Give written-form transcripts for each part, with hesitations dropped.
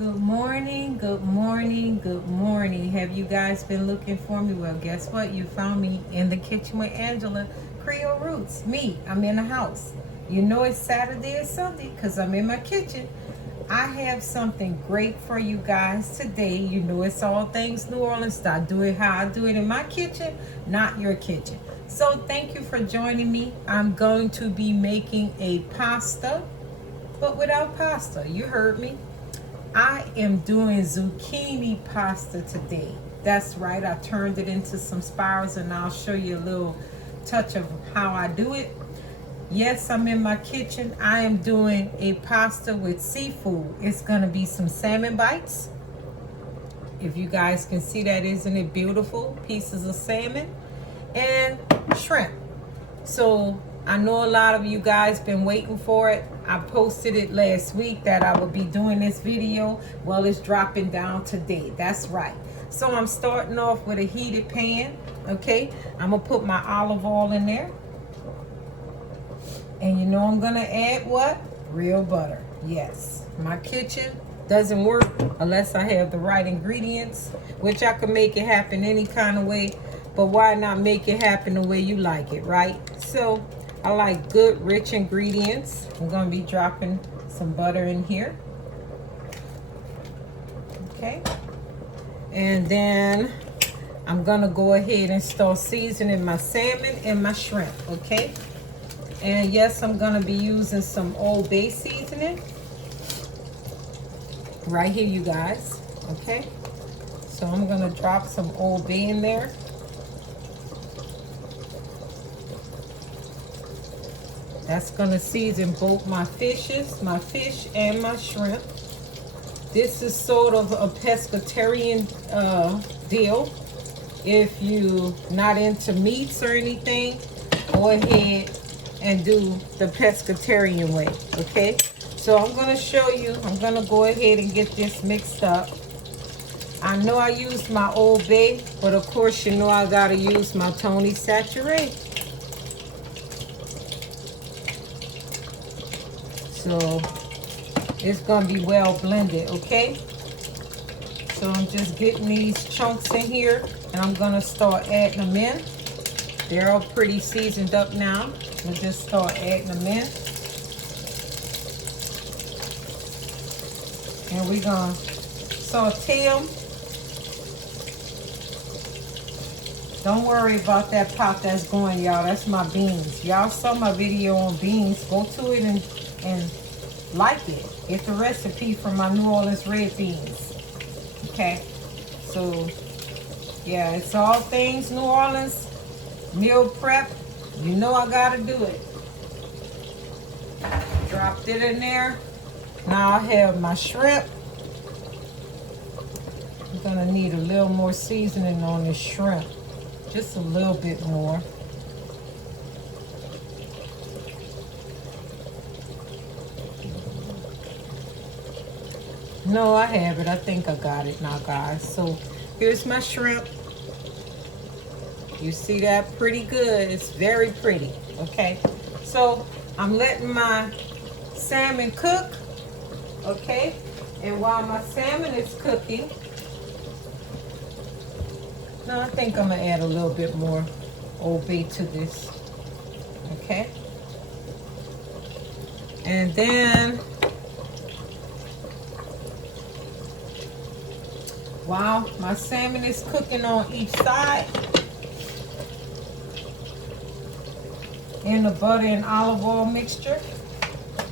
Good morning, good morning, good morning. Have you guys been looking for me? Well, guess what? You found me in the kitchen with Angela, Creole Roots. Me, I'm in the house. You know it's Saturday or Sunday because I'm in my kitchen. I have something great for you guys today. You know it's all things New Orleans. I do it how I do it in my kitchen, not your kitchen. So thank you for joining me. I'm going to be making a pasta, but without pasta. You heard me. I am doing zucchini pasta today. That's right, I turned it into some spirals and I'll show you a little touch of how I do it. Yes, I'm in my kitchen. I am doing a pasta with seafood. It's gonna be some salmon bites. If you guys can see that, isn't it beautiful? Pieces of salmon and shrimp. So I know a lot of you guys been waiting for it. I posted it last week that I would be doing this video. Well, it's dropping down today. That's right. So I'm starting off with a heated pan. Okay, I'm gonna put my olive oil in there. And you know I'm gonna add what? Real butter. Yes, my kitchen doesn't work unless I have the right ingredients, which I can make it happen any kind of way. But why not make it happen the way you like it, right? So I like good, rich ingredients. I'm going to be dropping some butter in here. Okay. And then I'm going to go ahead and start seasoning my salmon and my shrimp. Okay. And yes, I'm going to be using some Old Bay seasoning. Right here, you guys. Okay. So I'm going to drop some Old Bay in there. That's gonna season both my fish and my shrimp. This is sort of a pescatarian deal. If you're not into meats or anything, go ahead and do the pescatarian way, okay? So I'm gonna show you, I'm gonna go ahead and get this mixed up. I know I used my Old Bay, but of course you know I gotta use my Tony Saturé. So it's gonna be well blended, okay? So I'm just getting these chunks in here and I'm gonna start adding them in. They're all pretty seasoned up now. We'll just start adding them in. And we're gonna saute them. Don't worry about that pot that's going, y'all. That's my beans. Y'all saw my video on beans. Go to it and like it. Get the recipe from my New Orleans red beans. Okay, so yeah, it's all things New Orleans meal prep. You know I gotta do it. Dropped it in there. Now I have my shrimp. I'm gonna need a little more seasoning on this shrimp, just a little bit more. No, I have it. I think I got it now, guys. So here's my shrimp. You see that? Pretty good. It's very pretty. Okay. So I'm letting my salmon cook. Okay. And while my salmon is cooking, no, I think I'm going to add a little bit more Old Bay to this. Okay. And then while my salmon is cooking on each side, in the butter and olive oil mixture,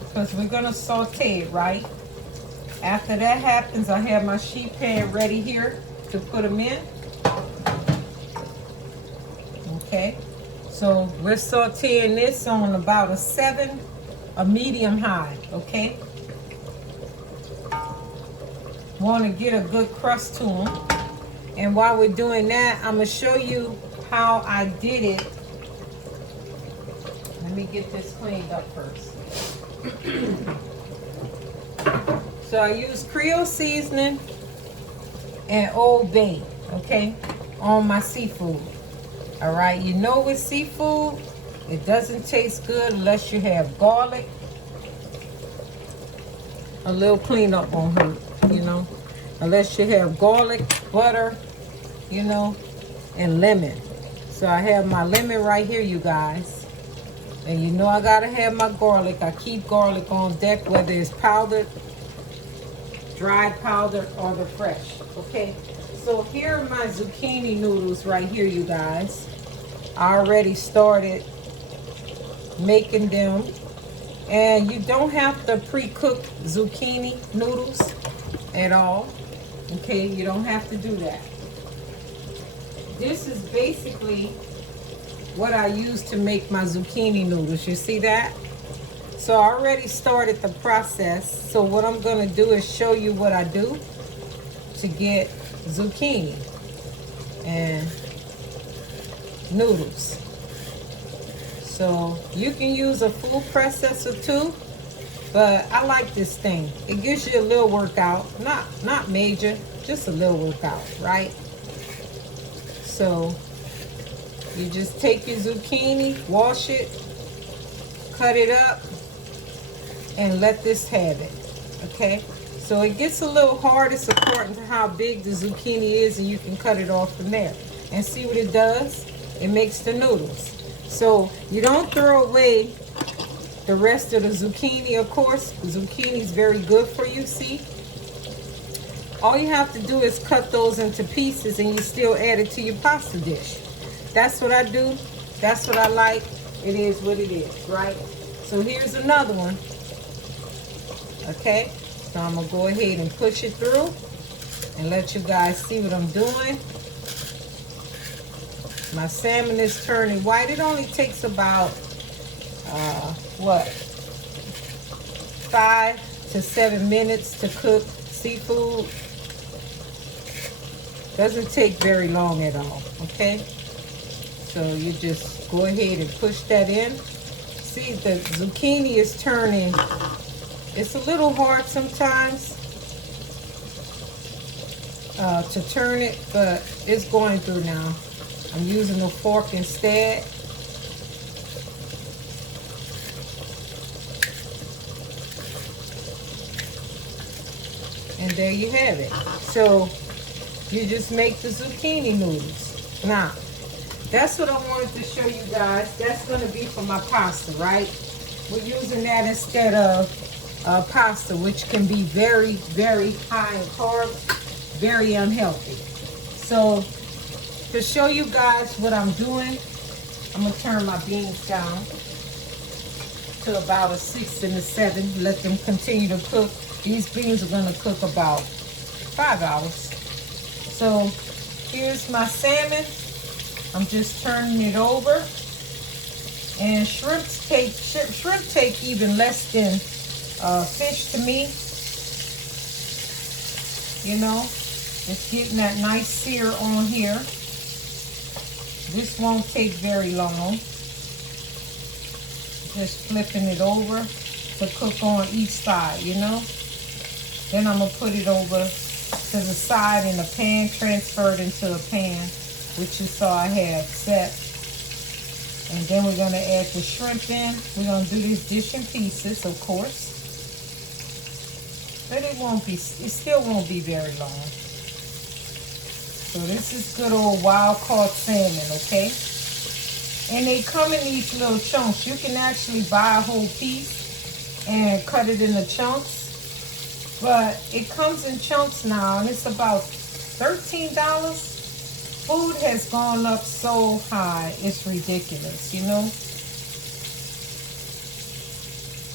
because we're gonna saute it, right? After that happens, I have my sheet pan ready here to put them in. Okay, so we're sauteing this on about a medium high, okay? Want to get a good crust to them. And while we're doing that, I'm going to show you how I did it. Let me get this cleaned up first. So I used Creole seasoning and Old Bay, okay, on my seafood. All right, you know with seafood, it doesn't taste good unless you have garlic. A little cleanup on her. you know, unless you have garlic, butter, you know, and lemon. So I have my lemon right here, you guys. And you know I gotta have my garlic. I keep garlic on deck, whether it's powdered, dried powder, or the fresh. Okay, so here are my zucchini noodles right here, you guys. I already started making them. And you don't have to pre-cook zucchini noodles at all. Okay, you don't have to do that. This is basically what I use to make my zucchini noodles. You see that? So I already started the process. So what I'm gonna do is show you what I do to get zucchini and noodles. So you can use a food processor too, but I like this thing. It gives you a little workout, not major, just a little workout, right? So you just take your zucchini, wash it, cut it up, and let this have it, okay? So it gets a little hard. It's according to how big the zucchini is, and you can cut it off from there. And see what it does? It makes the noodles. So you don't throw away the rest of the zucchini, of course. The zucchini is very good for you, see? All you have to do is cut those into pieces and you still add it to your pasta dish. That's what I do. That's what I like. It is what it is, right? So here's another one. Okay? So I'm going to go ahead and push it through and let you guys see what I'm doing. My salmon is turning white. It only takes about, 5 to 7 minutes to cook seafood. Doesn't take very long at all, okay? So you just go ahead and push that in. See, the zucchini is turning. It's a little hard sometimes to turn it, but it's going through now. I'm using a fork instead. And there you have it. So you just make the zucchini noodles. Now, that's what I wanted to show you guys. That's going to be for my pasta, right? We're using that instead of pasta, which can be very, very high in carbs, very unhealthy. So to show you guys what I'm doing, I'm going to turn my beans down to about a 6 and a 7. Let them continue to cook. These beans are going to cook about 5 hours. So here's my salmon. I'm just turning it over. And shrimp take even less than fish to me. You know, it's getting that nice sear on here. This won't take very long. Just flipping it over to cook on each side, you know. Then I'm going to put it over to the side in a pan, transfer it into a pan, which you saw I have set. And then we're going to add the shrimp in. We're going to do this dish in pieces, of course. But it still won't be very long. So this is good old wild caught salmon, okay? And they come in these little chunks. You can actually buy a whole piece and cut it into chunks. But it comes in chunks now, and it's about $13. Food has gone up so high, it's ridiculous, you know?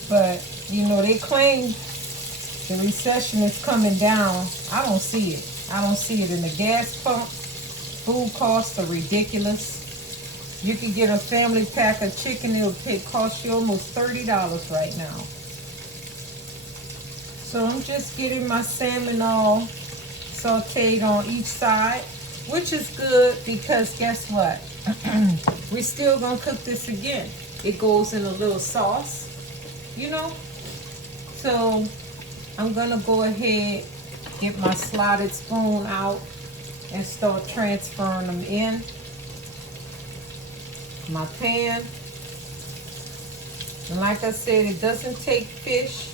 But, you know, they claim the recession is coming down. I don't see it. I don't see it in the gas pump. Food costs are ridiculous. You can get a family pack of chicken. It'll cost you almost $30 right now. So I'm just getting my salmon all sauteed on each side, which is good because guess what? We're still gonna cook this again. It goes in a little sauce, you know? So I'm gonna go ahead, get my slotted spoon out and start transferring them in my pan. And like I said, it doesn't take fish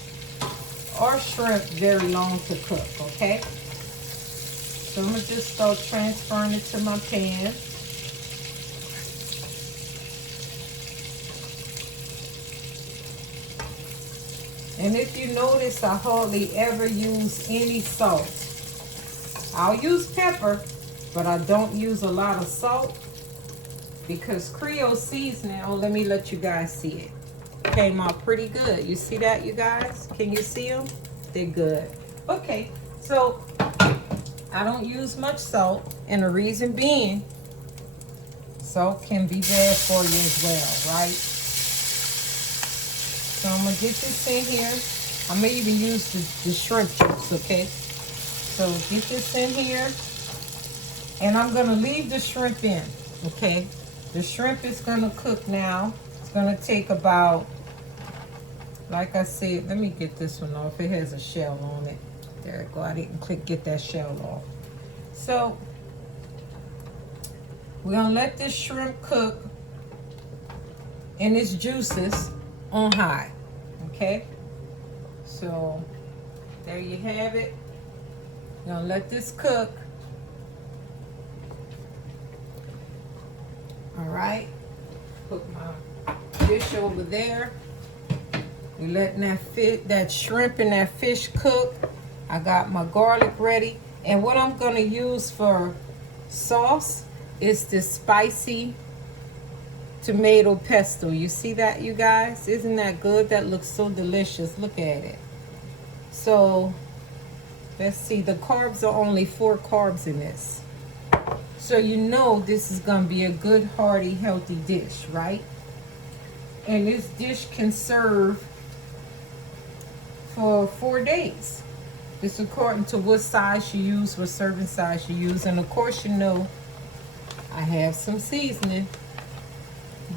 or shrimp very long to cook, okay? So I'm gonna just start transferring it to my pan. And if you notice, I hardly ever use any salt. I'll use pepper, but I don't use a lot of salt because Creole seasoning, oh, let me let you guys see it. Came out pretty good. You see that, you guys? Can you see them? They're good. Okay, so I don't use much salt, and the reason being, salt can be bad for you as well, right? So I'm gonna get this in here. I may even use the shrimp juice, okay? So get this in here, and I'm gonna leave the shrimp in, okay? The shrimp is gonna cook now. It's gonna take about, like I said, let me get this one off. It has a shell on it. There we go. I didn't get that shell off. So we're gonna let this shrimp cook in its juices on high, okay? So there you have it. We're gonna let this cook. All right, put my fish over there. We're letting that shrimp and that fish cook. I got my garlic ready. And what I'm gonna use for sauce is this spicy tomato pesto. You see that, you guys? Isn't that good? That looks so delicious. Look at it. So let's see, the carbs are only 4 carbs in this. So you know this is gonna be a good, hearty, healthy dish, right? And this dish can serve for 4 days. It's according to what size you use, what serving size you use. And of course, you know, I have some seasoning.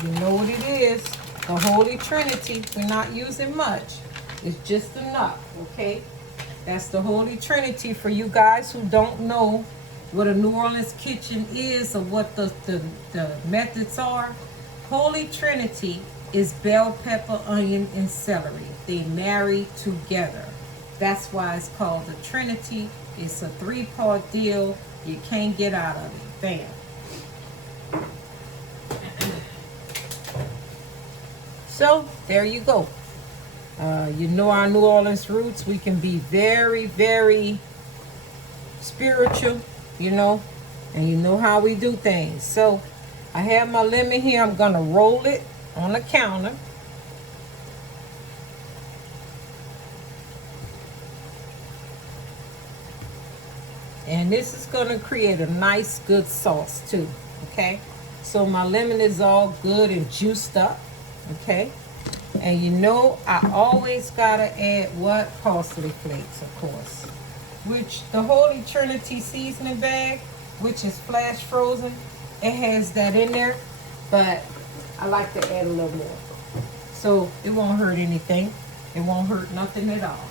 You know what it is. The Holy Trinity. We're not using much. It's just enough, okay? That's the Holy Trinity for you guys who don't know what a New Orleans kitchen is or what the methods are. Holy Trinity is bell pepper, onion, and celery. They marry together. That's why it's called the Trinity. It's a 3-part deal. You can't get out of it. Bam. So there you go. You know our New Orleans roots. We can be very, very spiritual, you know, and you know how we do things. So I have my lemon here. I'm gonna roll it on the counter. And this is gonna create a nice, good sauce too, okay? So my lemon is all good and juiced up, okay? And you know, I always gotta add what? Parsley flakes, of course. Which the Holy Trinity seasoning bag, which is flash frozen, it has that in there, but I like to add a little more. So it won't hurt anything. It won't hurt nothing at all.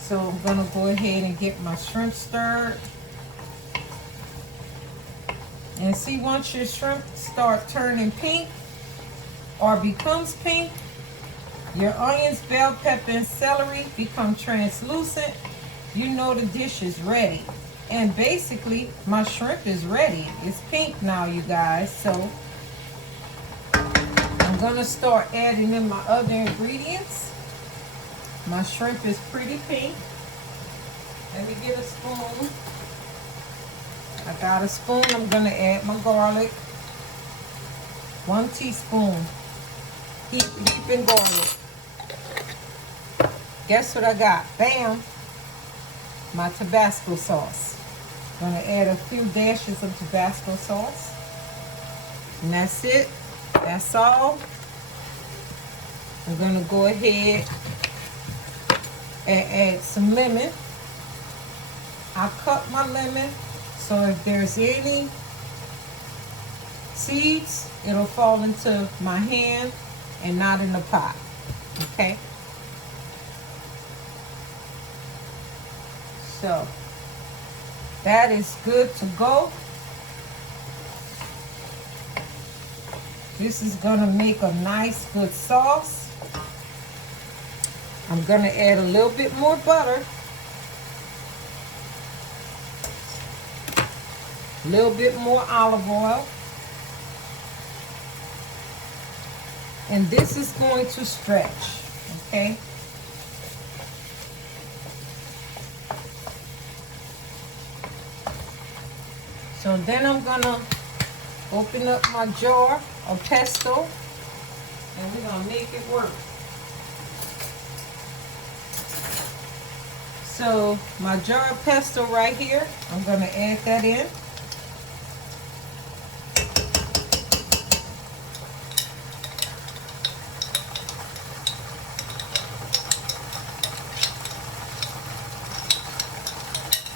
So I'm gonna go ahead and get my shrimp stirred. And see, once your shrimp start turning pink or becomes pink, your onions, bell pepper, and celery become translucent. You know the dish is ready. And basically, my shrimp is ready. It's pink now, you guys. So I'm gonna start adding in my other ingredients. My shrimp is pretty pink. Let me get a spoon. I got a spoon. I'm gonna add my garlic. 1 teaspoon. Heaping garlic. Guess what I got? Bam! My Tabasco sauce. I'm gonna add a few dashes of Tabasco sauce. And that's it. That's all. I'm gonna go ahead and add some lemon. I cut my lemon, so if there's any seeds, it'll fall into my hand and not in the pot, okay? So that is good to go. This is gonna make a nice, good sauce. I'm gonna add a little bit more butter, a little bit more olive oil, and this is going to stretch, okay? So then I'm gonna open up my jar of pesto, and we're gonna make it work. So my jar of pesto right here, I'm gonna add that in.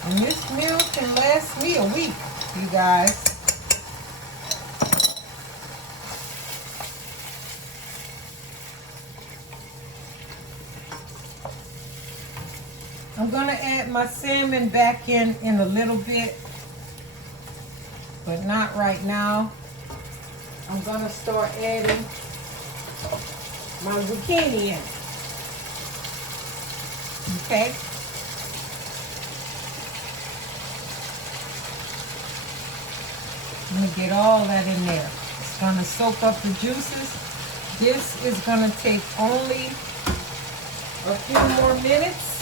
And this meal can last me a week, you guys. I'm gonna add my salmon back in a little bit, but not right now. I'm gonna start adding my zucchini in. Okay? I'm gonna get all that in there. It's gonna soak up the juices. This is gonna take only a few more minutes.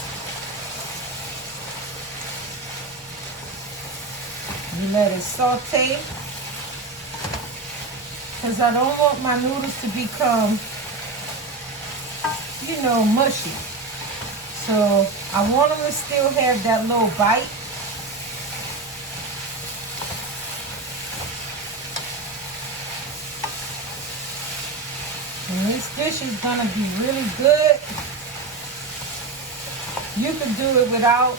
You let it saute, because I don't want my noodles to become, you know, mushy. So I want them to still have that little bite. And this dish is gonna be really good. You can do it without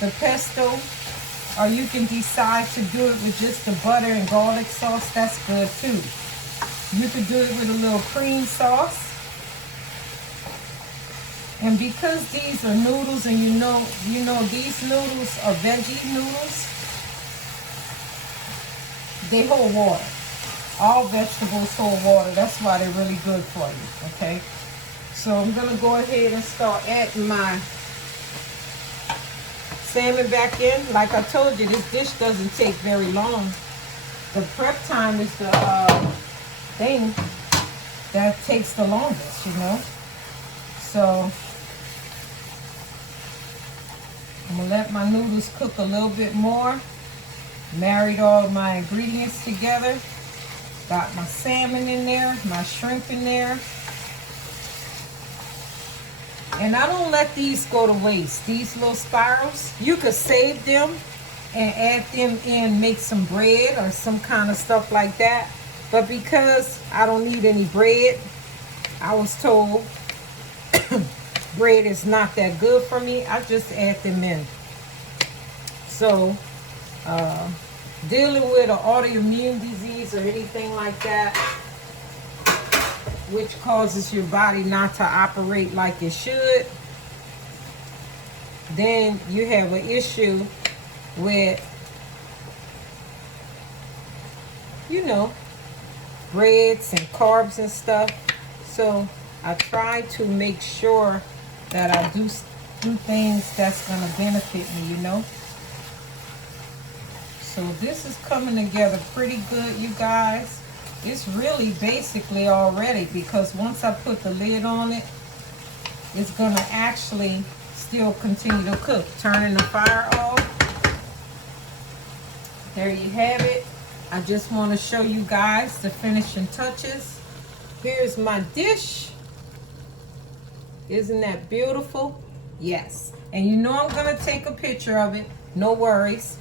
the pesto, or you can decide to do it with just the butter and garlic sauce. That's good too. You could do it with a little cream sauce. And because these are noodles, and you know these noodles are veggie noodles, they hold water. All vegetables hold water. That's why they're really good for you, okay? So I'm gonna go ahead and start adding my salmon back in. Like I told you, this dish doesn't take very long. The prep time is the thing that takes the longest, you know. So I'm gonna let my noodles cook a little bit more. Married all my ingredients together. Got my salmon in there, my shrimp in there. And I don't let these go to waste. These little spirals, you could save them and add them in, make some bread or some kind of stuff like that. But because I don't need any bread, I was told bread is not that good for me, I just add them in. So, dealing with an autoimmune disease or anything like that, which causes your body not to operate like it should, then you have an issue with, you know, breads and carbs and stuff. So I try to make sure that I do things that's going to benefit me, you know. So this is coming together pretty good, you guys. It's really basically all ready, because once I put the lid on it, it's going to actually still continue to cook. Turning the fire off. There you have it. I just want to show you guys the finishing touches. Here's my dish. Isn't that beautiful? Yes. And you know I'm going to take a picture of it. No worries.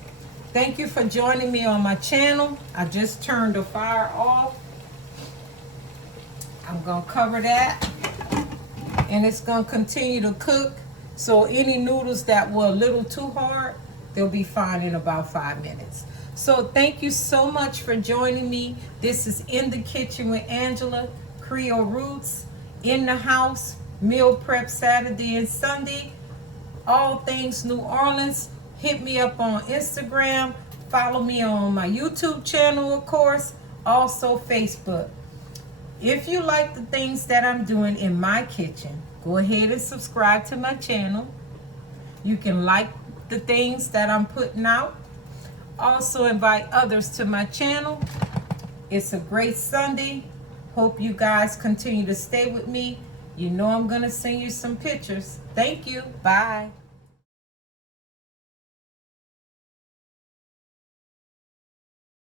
Thank you for joining me on my channel. I just turned the fire off. I'm going to cover that. And it's going to continue to cook. So any noodles that were a little too hard, they'll be fine in about 5 minutes. So thank you so much for joining me. This is In the Kitchen with Angela, Creole Roots, in the house, meal prep Saturday and Sunday. All things New Orleans. Hit me up on Instagram. Follow me on my YouTube channel, of course. Also Facebook. If you like the things that I'm doing in my kitchen, go ahead and subscribe to my channel. You can like the things that I'm putting out. Also invite others to my channel. It's a great Sunday. Hope you guys continue to stay with me. You know I'm going to send you some pictures. Thank you. Bye.